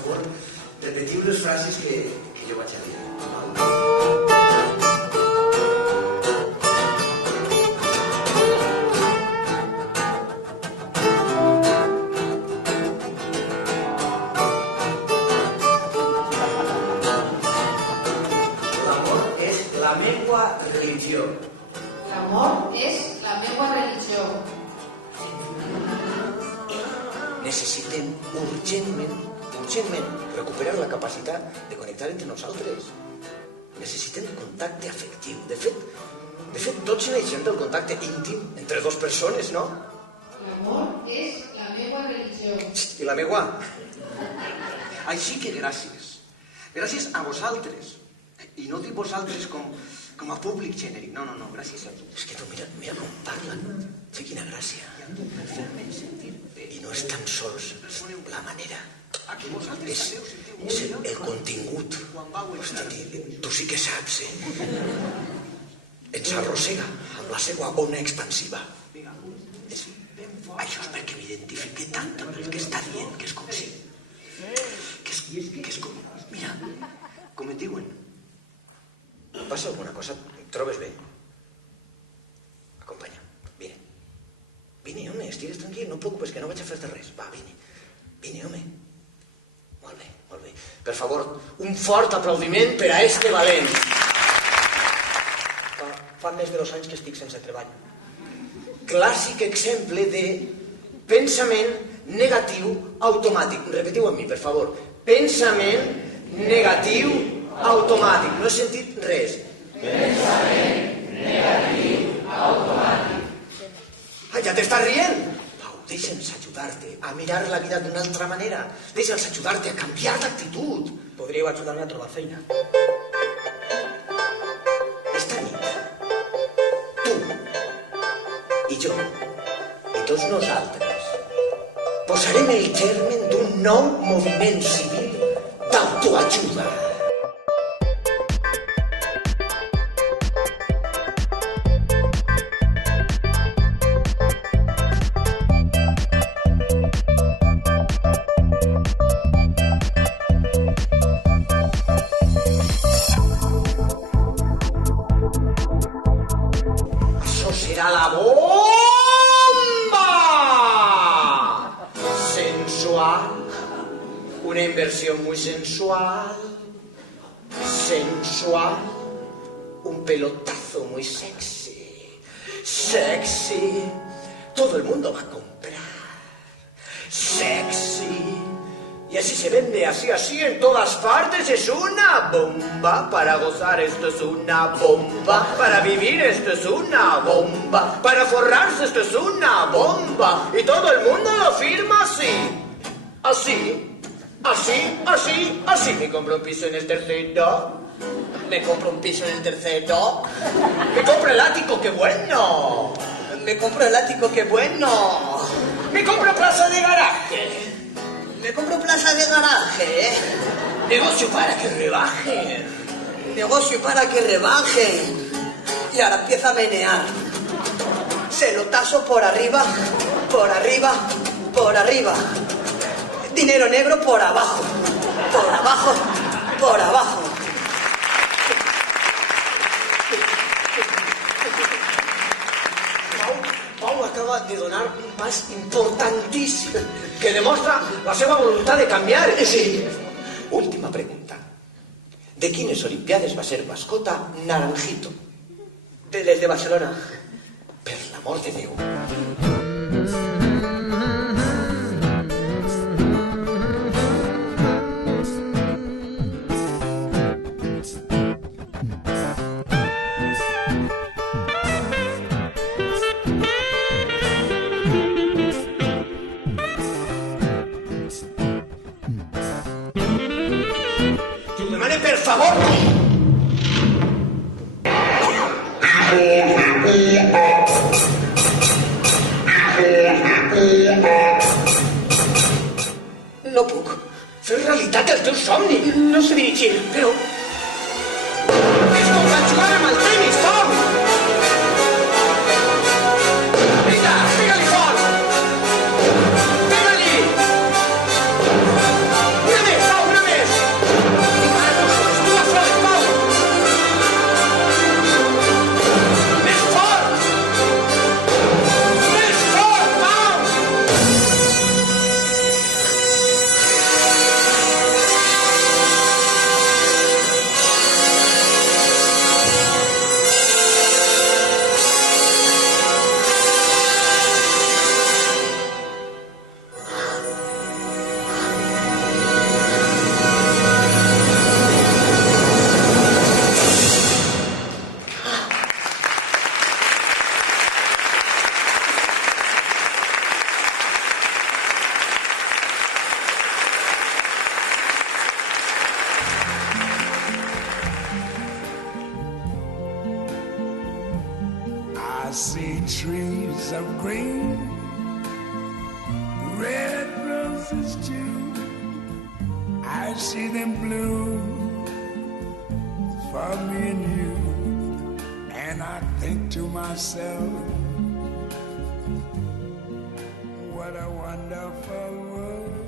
favor, repetiu les frases que jo vaig a dir. L'amor és la meua religió. L'amor és la meua religió. Necessitem urgentment recuperar la capacitat de connectar entre nosaltres. Necessitem contacte afectiu. De fet, tots neixem del contacte íntim entre dues persones, no? L'amor és la meua religió. I la meua? Així que gràcies. Gràcies a vosaltres. I no dic vosaltres com a públic genèric. No, gràcies a tu. És que tu mira com parlen. Té quina gràcia. I no és tan sols la manera. És el contingut. Hosti, tu sí que saps, Ens arrossega amb la seva ona expansiva. Això és perquè m'identifique tant amb el que està dient, que és com si... Que és com... Mira, com et diuen. Passa alguna cosa? Et trobes bé? Acompanya, vine. Vine, home, estigues tranquil, no et preocupes, que no vaig a fer-te res. Va, vine. Vine, home. Molt bé. Per favor, un fort aplaudiment per a este valent. Fa més de 2 anys que estic sense treball. Clàssic exemple de pensament negatiu automàtic. Repetiu amb mi, per favor. Pensament negatiu automàtic. No he sentit res. Pensament negatiu automàtic. Ja t'estàs rient? Deixa'ns ajudar-te a mirar la vida d'una altra manera. Deixa'ns ajudar-te a canviar d'actitud. Podríeu ajudar-me a trobar feina. Esta nit, tu i jo i tots nosaltres posarem el germen d'un nou moviment civil d'autoajuda. Una inversión muy sensual, un pelotazo muy sexy, todo el mundo va a comprar, sexy, y así se vende, así en todas partes, es una bomba para gozar, esto es una bomba, para vivir esto es una bomba, para forrarse esto es una bomba, y todo el mundo lo firma así. Así. Me compro un piso en el tercero. Me compro el ático, qué bueno. Me compro plaza de garaje. Negocio para que rebaje. Y ahora empieza a menear. Se lo taso por arriba. Dinero negro por abajo. Pau acaba de donar un pas importantíssim que demostra la seva voluntat de canviar. Sí. Última pregunta. De quines Olimpiades va ser mascota Naranjito? De les de Barcelona. Per l'amor de Déu. Per favor. No puc fer realitat el teu somni. No sé dirigir, però... És com jugar amb el tenis, Pau! Vinga, pega-li fort! Pega-li! Una més, Pau! roses of green, red roses too. I see them bloom for me and you, and I think to myself, what a wonderful world.